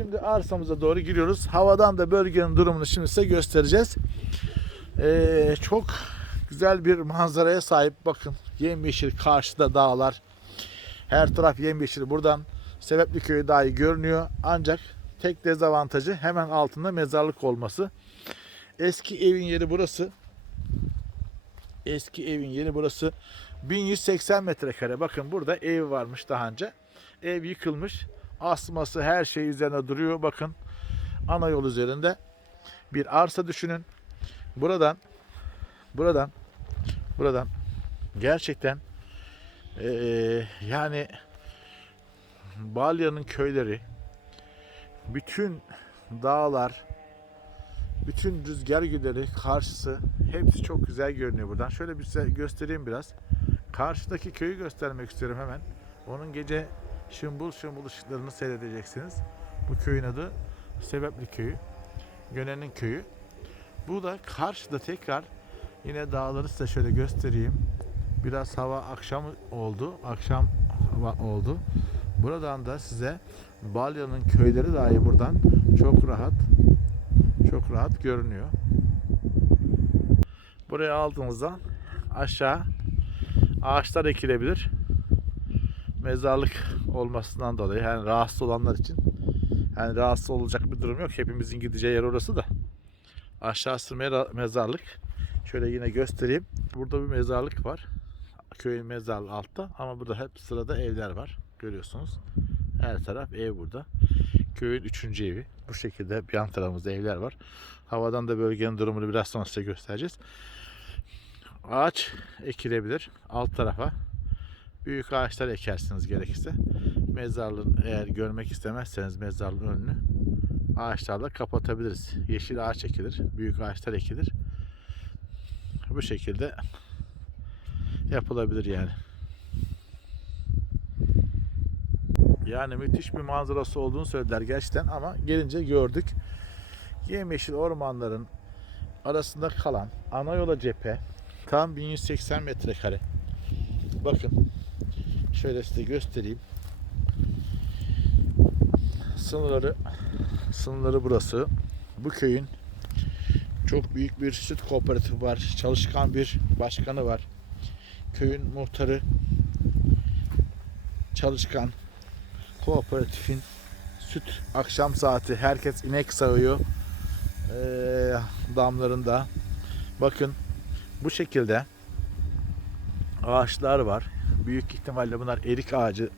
Şimdi arsamıza doğru giriyoruz. Havadan da bölgenin durumunu şimdi size göstereceğiz. Ee, çok güzel bir manzaraya sahip. Bakın yemyeşil karşıda dağlar. Her taraf yemyeşil. Buradan Sebepli Köyü dahi görünüyor. Ancak tek dezavantajı hemen altında mezarlık olması. Eski evin yeri burası. Eski evin yeri burası. 1180 metrekare. Bakın burada ev varmış daha önce. Ev yıkılmış. Asması her şey üzerine duruyor. Bakın ana yol üzerinde bir arsa düşünün. Buradan buradan buradan gerçekten eee, yani Balya'nın köyleri bütün dağlar bütün rüzgar gülleri karşısı hepsi çok güzel görünüyor buradan. Şöyle bir size göstereyim biraz. Karşıdaki köyü göstermek istiyorum hemen. Onun gece şımbıl şımbıl ışıklarını seyredeceksiniz. Bu köyün adı Sebepli Köyü. Gönen'in köyü. Bu da karşıda tekrar yine dağları size şöyle göstereyim. Biraz hava akşam oldu. Akşam hava oldu. Buradan da size Balya'nın köyleri dahi buradan çok rahat çok rahat görünüyor. Buraya aldığınızda aşağı ağaçlar ekilebilir. Mezarlık olmasından dolayı yani rahatsız olanlar için yani rahatsız olacak bir durum yok. Hepimizin gideceği yer orası da. Aşağısı mezarlık. Şöyle yine göstereyim. Burada bir mezarlık var. Köyün mezarlığı altta ama burada hep sırada evler var. Görüyorsunuz. Her taraf ev burada. Köyün üçüncü evi. Bu şekilde yan tarafımızda evler var. Havadan da bölgenin durumunu biraz sonra size göstereceğiz. Ağaç ekilebilir alt tarafa. Büyük ağaçlar ekersiniz gerekirse. Mezarlığın eğer görmek istemezseniz mezarlığın önünü ağaçlarla kapatabiliriz. Yeşil ağaç ekilir, büyük ağaçlar ekilir. Bu şekilde yapılabilir yani. Yani müthiş bir manzarası olduğunu söylediler gerçekten ama gelince gördük. Yemyeşil ormanların arasında kalan ana yola cephe tam 1180 metrekare. Bakın şöyle size göstereyim. Sınırları sınırları burası. Bu köyün çok büyük bir süt kooperatifi var. Çalışkan bir başkanı var. Köyün muhtarı çalışkan kooperatifin süt akşam saati herkes inek sağıyor Ee, damlarında bakın bu şekilde ağaçlar var büyük ihtimalle bunlar erik ağacı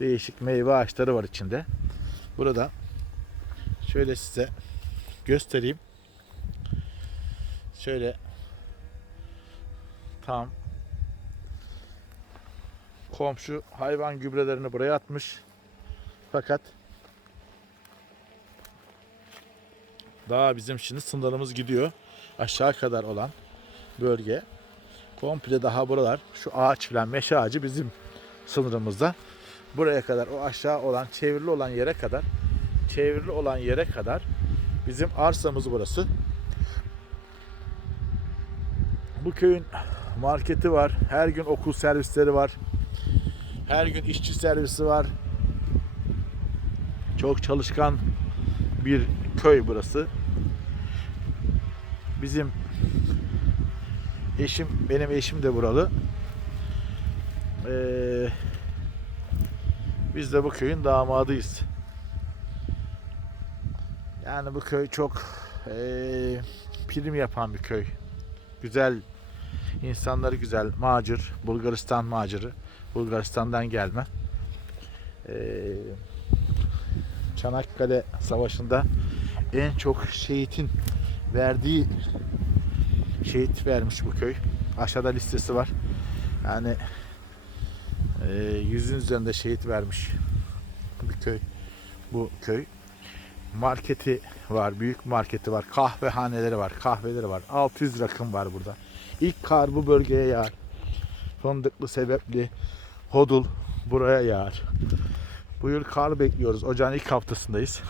değişik meyve ağaçları var içinde burada şöyle size göstereyim şöyle tam komşu hayvan gübrelerini buraya atmış fakat daha bizim şimdi sınırlarımız gidiyor. Aşağı kadar olan bölge. Komple daha buralar. Şu ağaç falan meşe ağacı bizim sınırımızda. Buraya kadar o aşağı olan çevrili olan yere kadar çevrili olan yere kadar bizim arsamız burası. Bu köyün marketi var. Her gün okul servisleri var. Her gün işçi servisi var. Çok çalışkan bir köy burası. Bizim eşim, benim eşim de buralı. Ee, biz de bu köyün damadıyız. Yani bu köy çok ee, prim yapan bir köy. Güzel, insanları güzel, macir, Bulgaristan maciri. Bulgaristan'dan gelme. Ee, Çanakkale Savaşı'nda en çok şehitin verdiği şehit vermiş bu köy. Aşağıda listesi var. Yani e, yüzün üzerinde şehit vermiş bir köy. Bu köy. Marketi var, büyük marketi var, kahvehaneleri var, kahveleri var. 600 rakım var burada. İlk kar bu bölgeye yağar. Fındıklı sebepli hodul buraya yağar. Bu yıl kar bekliyoruz. Ocağın ilk haftasındayız.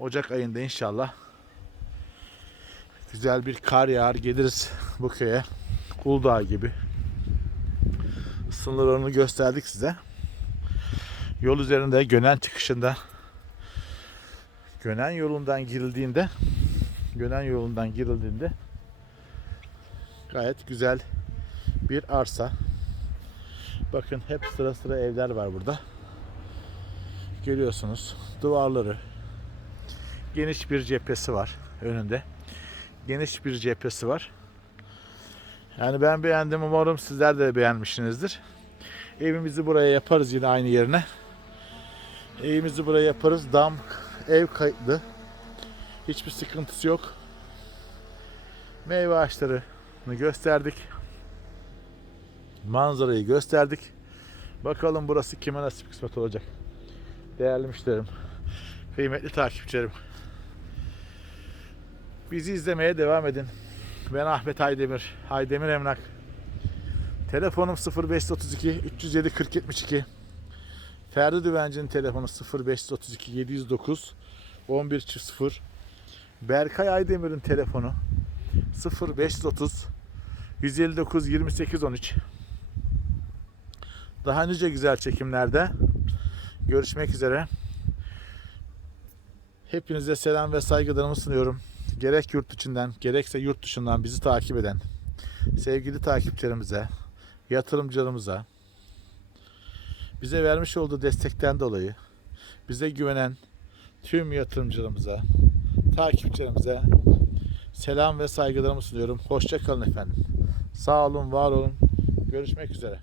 Ocak ayında inşallah güzel bir kar yağar geliriz bu köye. Uludağ gibi. Sınırlarını gösterdik size. Yol üzerinde Gönen çıkışında Gönen yolundan girildiğinde Gönen yolundan girildiğinde gayet güzel bir arsa. Bakın hep sıra sıra evler var burada. Görüyorsunuz duvarları geniş bir cephesi var önünde. Geniş bir cephesi var. Yani ben beğendim umarım sizler de beğenmişsinizdir. Evimizi buraya yaparız yine aynı yerine. Evimizi buraya yaparız. Dam ev kayıtlı. Hiçbir sıkıntısı yok. Meyve ağaçlarını gösterdik. Manzarayı gösterdik. Bakalım burası kime nasip kısmet olacak. Değerli müşterim, kıymetli takipçilerim. Bizi izlemeye devam edin. Ben Ahmet Aydemir, Aydemir Emlak. Telefonum 0532 307 4072. Ferdi Düvenci'nin telefonu 0532 709 1100. Berkay Aydemir'in telefonu 0530 159 28 13. Daha nice güzel çekimlerde görüşmek üzere. Hepinize selam ve saygılarımı sunuyorum. Gerek yurt içinden gerekse yurt dışından bizi takip eden sevgili takipçilerimize, yatırımcılarımıza, bize vermiş olduğu destekten dolayı bize güvenen tüm yatırımcılarımıza, takipçilerimize selam ve saygılarımı sunuyorum. Hoşça kalın efendim. Sağ olun, var olun. Görüşmek üzere.